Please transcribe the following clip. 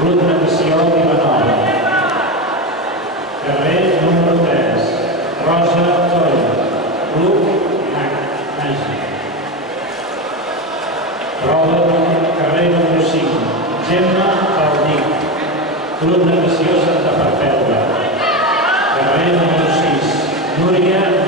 Club Natació Vilanova. Carrer número 3, Rosa Toll, Club Màgic. Prova carrer número 5, Gemma Baldic, Club Natació Santa Perpètua. Carrer número 6, Núria